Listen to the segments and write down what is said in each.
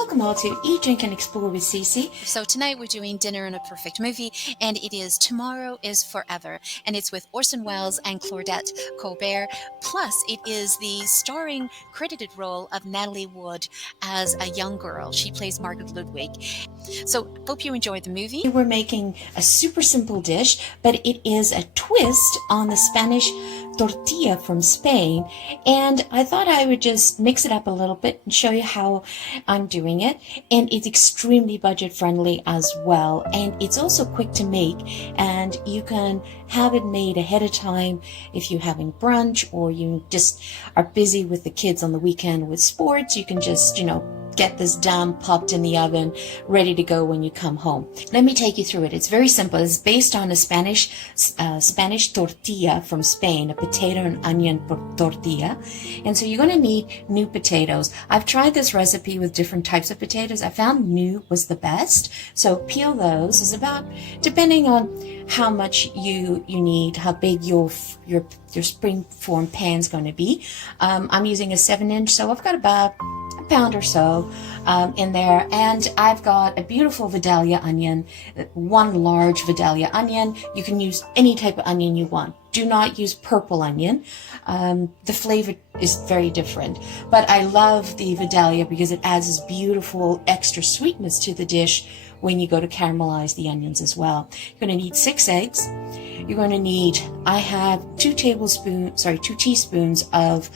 Welcome all to Eat, Drink, and Explore with Cece. So tonight we're doing Dinner in a Perfect Movie, and it is Tomorrow is Forever, and it's with Orson Welles and Claudette Colbert. Plus, it is the starring credited role of Natalie Wood as a young girl. She plays Margaret Ludwig. So hope you enjoyed the movie. We're making a super simple dish, but it is a twist on the Spanish tortilla from Spain, and I thought I would just mix it up a little bit and show you how I'm doing it. And it's extremely budget friendly as well, and it's also quick to make, and you can have it made ahead of time if you're having brunch or you just are busy with the kids on the weekend with sports. You can just, get this done, popped in the oven, ready to go when you come home. Let me take you through it. It's very simple. It's based on a Spanish tortilla from Spain, a potato and onion tortilla. And so you're going to need new potatoes. I've tried this recipe with different types of potatoes. I found new was the best. So peel those. Is about, depending on how much you need, how big your springform pan's going to be. I'm using a 7-inch, so I've got about a pound or so in there, and I've got a beautiful Vidalia onion, one large Vidalia onion. You can use any type of onion you want. Do not use purple onion. The flavor is very different, but I love the Vidalia because it adds this beautiful extra sweetness to the dish when you go to caramelize the onions as well. You're going to need 6 eggs. You're going to need, I have 2 teaspoons of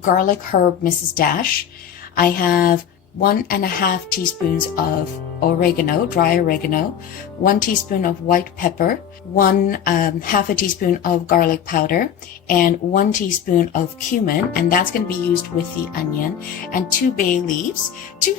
garlic herb Mrs. Dash. I have 1.5 teaspoons of oregano, dry oregano, 1 teaspoon of white pepper, half a teaspoon of garlic powder, and 1 teaspoon of cumin, and that's going to be used with the onion, and 2 bay leaves.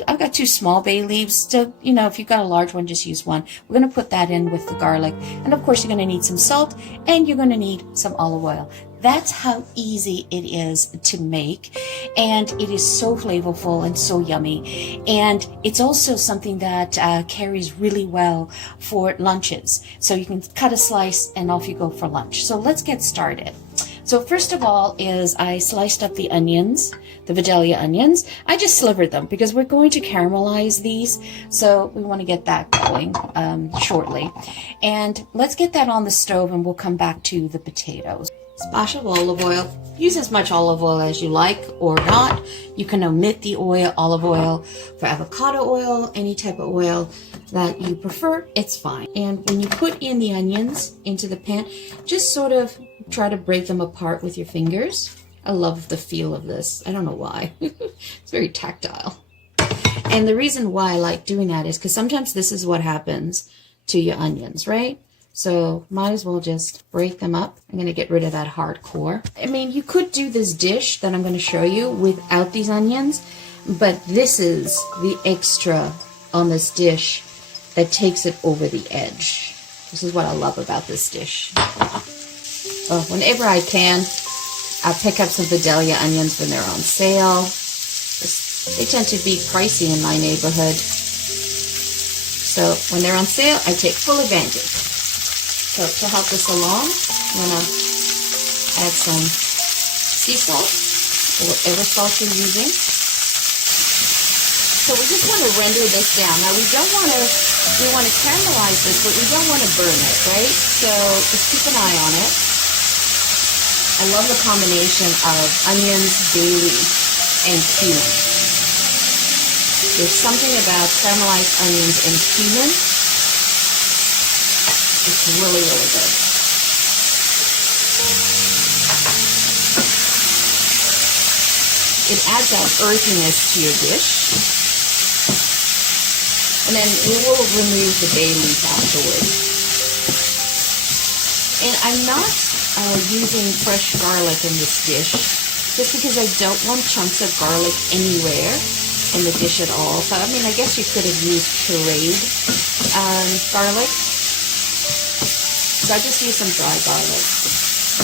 I've got 2 small bay leaves. So, if you've got a large one, just use one. We're going to put that in with the garlic, and of course, you're going to need some salt, and you're going to need some olive oil. That's how easy it is to make, and it is so flavorful and so yummy. And it's also something that carries really well for lunches. So you can cut a slice and off you go for lunch. So let's get started. So first of all is I sliced up the onions, the Vidalia onions. I just slivered them because we're going to caramelize these. So we want to get that going shortly. And let's get that on the stove, and we'll come back to the potatoes. Splash of olive oil. Use as much olive oil as you like or not. You can omit the olive oil for avocado oil, any type of oil that you prefer, it's fine. And when you put in the onions into the pan, just sort of try to break them apart with your fingers. I love the feel of this. I don't know why. It's very tactile. And the reason why I like doing that is because sometimes this is what happens to your onions, right? So might as well just break them up. I'm going to get rid of that hard core. I mean, you could do this dish that I'm going to show you without these onions, but this is the extra on this dish that takes it over the edge. This is what I love about this dish. Whenever I can, I pick up some Vidalia onions when they're on sale. They tend to be pricey in my neighborhood. So when they're on sale, I take full advantage. So to help us along, I'm going to add some sea salt, or whatever salt you're using. So we just want to render this down. Now we want to caramelize this, but we don't want to burn it, right? So just keep an eye on it. I love the combination of onions, bay leaf, and cumin. There's something about caramelized onions and cumin. It's really, really good. It adds that earthiness to your dish. And then we will remove the bay leaf afterwards. And I'm not using fresh garlic in this dish, just because I don't want chunks of garlic anywhere in the dish at all. So, I mean, I guess you could have used pureed garlic. So I just used some dry garlic.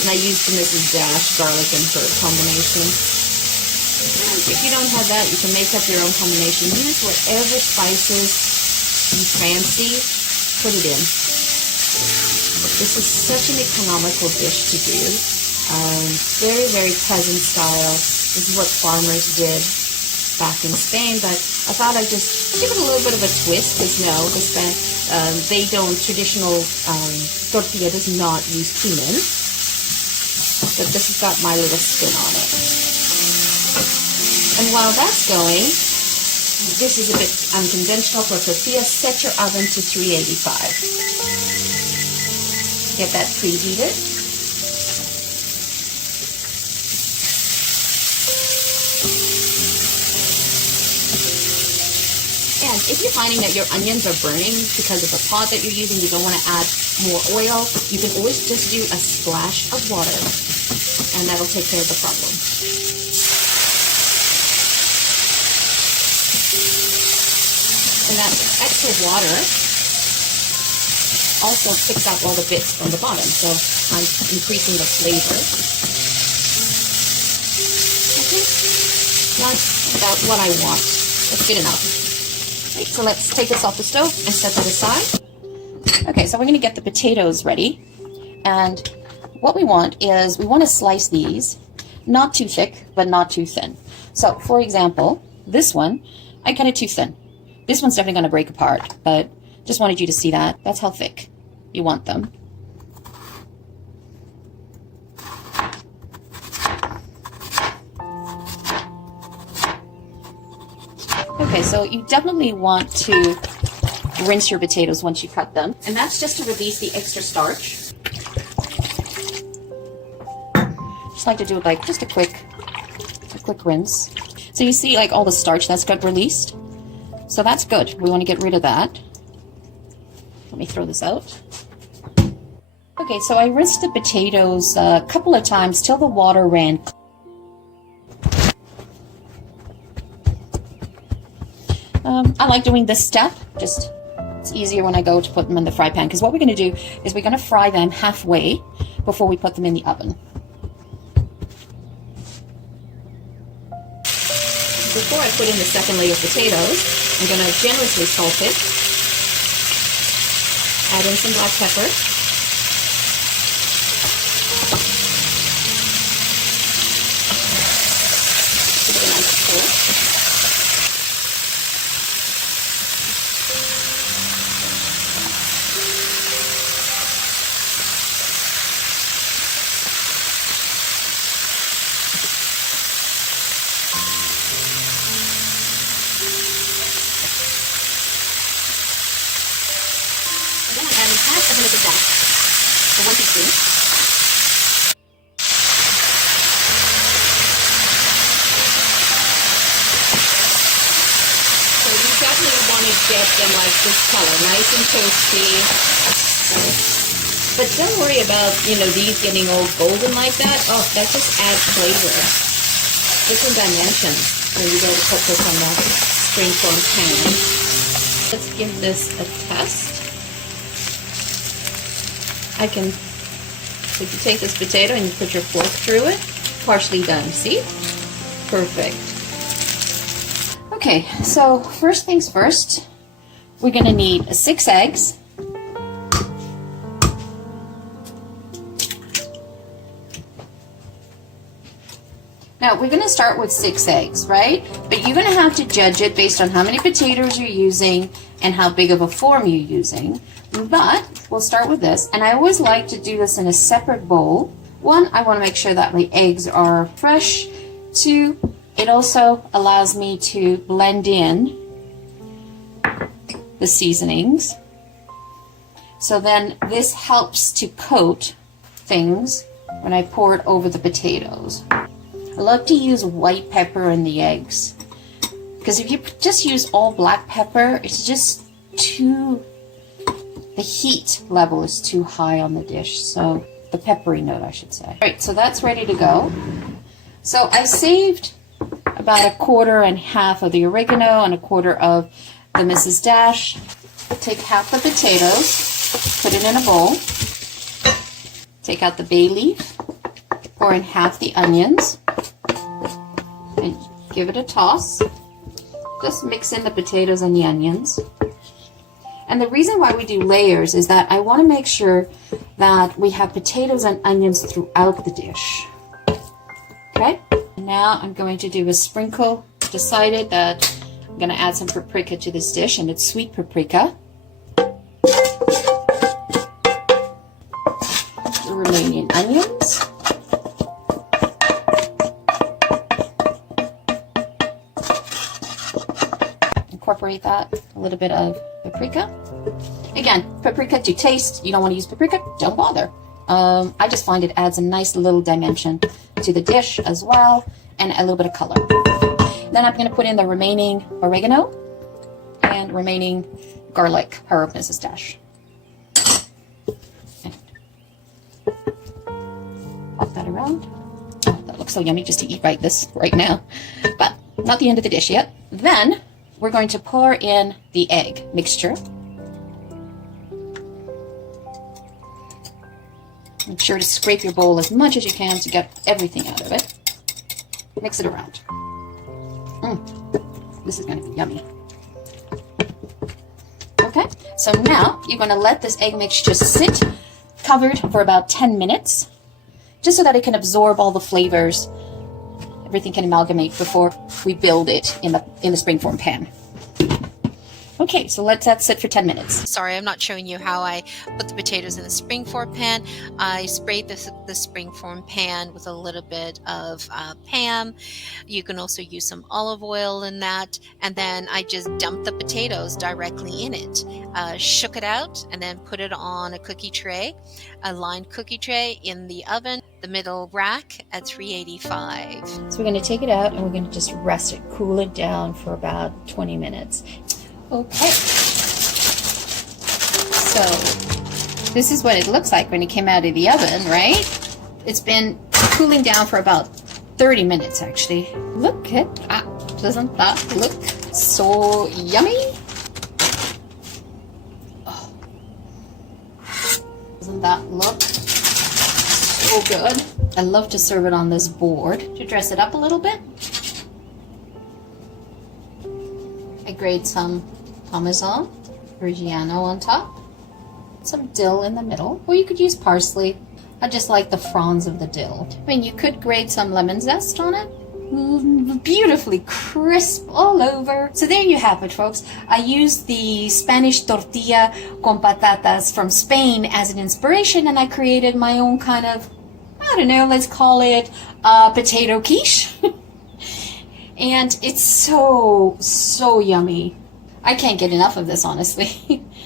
And I used the Mrs. Dash garlic and herb combination. And if you don't have that, you can make up your own combination. Use whatever spices you fancy, put it in. This is such an economical dish to do. Very, very peasant style. This is what farmers did. back in Spain, but I thought I'd just give it a little bit of a twist, because no, they don't, traditional tortilla does not use cumin, but this has got my little spin on it. And while that's going, this is a bit unconventional for tortilla. Set your oven to 385. Get that preheated. And if you're finding that your onions are burning because of the pot that you're using, you don't want to add more oil, you can always just do a splash of water, and that'll take care of the problem. And that extra water also picks out all the bits from the bottom, so I'm increasing the flavor. Okay, that's about what I want. That's good enough. Right, so let's take this off the stove and set that aside. Okay, so we're going to get the potatoes ready, and what we want is we want to slice these, not too thick, but not too thin. So, for example, this one, I cut it too thin. This one's definitely going to break apart, but just wanted you to see that. That's how thick you want them. Okay, so you definitely want to rinse your potatoes once you cut them, and that's just to release the extra starch. Just like to do like just a quick rinse. So you see like all the starch that's got released. So that's good. We want to get rid of that. Let me throw this out. Okay, so I rinsed the potatoes a couple of times till the water ran. I like doing this step. Just it's easier when I go to put them in the fry pan, because what we're going to do is we're going to fry them halfway before we put them in the oven. Before I put in the second layer of potatoes, I'm going to generously salt it. Add in some black pepper. Give it a nice stir. Then I'm adding half a little bit of so 1 teaspoon. So you definitely want to get them like this color, nice and toasty. But don't worry about, these getting all golden like that. Oh, that just adds flavor. Different dimension when you go to put this on the springform pan. Let's give this a test. So if you take this potato and you put your fork through it, partially done, see? Perfect. Okay, so first things first, we're going to need 6 eggs. Now, we're going to start with 6 eggs, right? But you're going to have to judge it based on how many potatoes you're using and how big of a form you're using. But we'll start with this, and I always like to do this in a separate bowl. 1, I want to make sure that my eggs are fresh. 2, it also allows me to blend in the seasonings. So then this helps to coat things when I pour it over the potatoes. I love to use white pepper in the eggs, because if you just use all black pepper, it's just the heat level is too high on the dish, so the peppery note, I should say. All right, so that's ready to go. So I saved about 1/4 and half of the oregano and 1/4 of the Mrs. Dash. Take half the potatoes, put it in a bowl. Take out the bay leaf, pour in half the onions, and give it a toss. Just mix in the potatoes and the onions. And the reason why we do layers is that I want to make sure that we have potatoes and onions throughout the dish. Okay? Now I'm going to do a sprinkle decided that I'm going to add some paprika to this dish, and it's sweet paprika. The remaining onions. Incorporate that, a little bit of paprika. Again, paprika to taste. You don't want to use paprika, don't bother. I just find it adds a nice little dimension to the dish as well, and a little bit of color. Then I'm going to put in the remaining oregano and remaining garlic, herb, Mrs. Dash. And pop that around. Oh, that looks so yummy just to eat right now. But not the end of the dish yet. Then we're going to pour in the egg mixture. Make sure to scrape your bowl as much as you can to get everything out of it. Mix it around. This is going to be yummy. Okay, so now you're going to let this egg mixture sit covered for about 10 minutes, just so that it can absorb all the flavors. Everything can amalgamate before we build it in the springform pan. Okay, so let that sit for 10 minutes. Sorry, I'm not showing you how I put the potatoes in the springform pan. I sprayed the springform pan with a little bit of Pam. You can also use some olive oil in that. And then I just dumped the potatoes directly in it. Shook it out and then put it on a cookie tray, a lined cookie tray in the oven, the middle rack at 385. So we're going to take it out and we're going to just rest it, cool it down for about 20 minutes. Okay, so this is what it looks like when it came out of the oven, right? It's been cooling down for about 30 minutes, actually. Look at that. Doesn't that look so yummy? Oh. Doesn't that look so good? I love to serve it on this board to dress it up a little bit. I grate some Parmesan, Reggiano on top, some dill in the middle, or you could use parsley. I just like the fronds of the dill. I mean, you could grate some lemon zest on it. Beautifully crisp all over. So there you have it, folks. I used the Spanish tortilla con patatas from Spain as an inspiration, and I created my own kind of, I don't know, let's call it potato quiche. And it's so yummy. I can't get enough of this, honestly.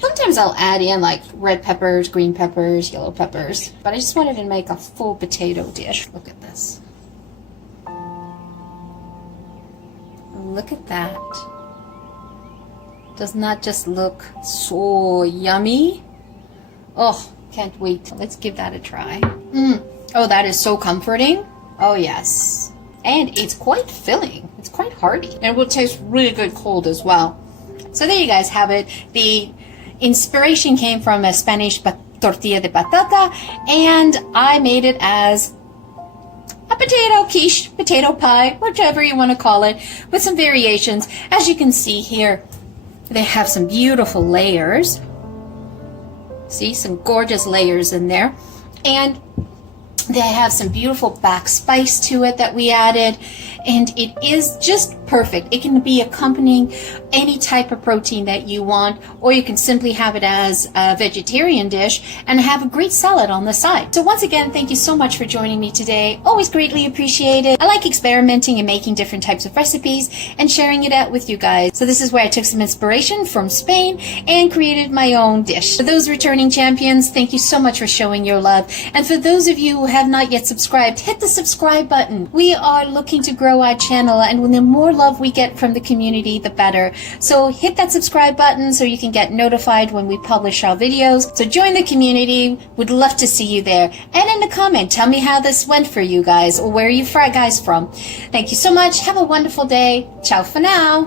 Sometimes I'll add in like red peppers, green peppers, yellow peppers, but I just wanted to make a full potato dish. Look at this. Look at that. Doesn't that just look so yummy? Oh, can't wait. Let's give that a try. Oh, that is so comforting. Oh, yes. And it's quite filling. It's quite hearty. And it will taste really good cold as well. So there you guys have it. The inspiration came from a Spanish tortilla de patata, and I made it as a potato quiche, potato pie, whichever you want to call it, with some variations. As you can see here, they have some beautiful layers. See, some gorgeous layers in there. And they have some beautiful back spice to it that we added, and it is just perfect. It can be accompanying any type of protein that you want, or you can simply have it as a vegetarian dish and have a great salad on the side. So once again, thank you so much for joining me today. Always greatly appreciated. I like experimenting and making different types of recipes and sharing it out with you guys. So this is where I took some inspiration from Spain and created my own dish. For those returning champions, thank you so much for showing your love. And for those of you who have not yet subscribed, hit the subscribe button. We are looking to grow our channel, and the more love we get from the community, the better. So hit that subscribe button so you can get notified when we publish our videos. So join the community. Would love to see you there. And in the comment, tell me how this went for you guys, or where are you guys from. Thank you so much. Have a wonderful day. Ciao for now.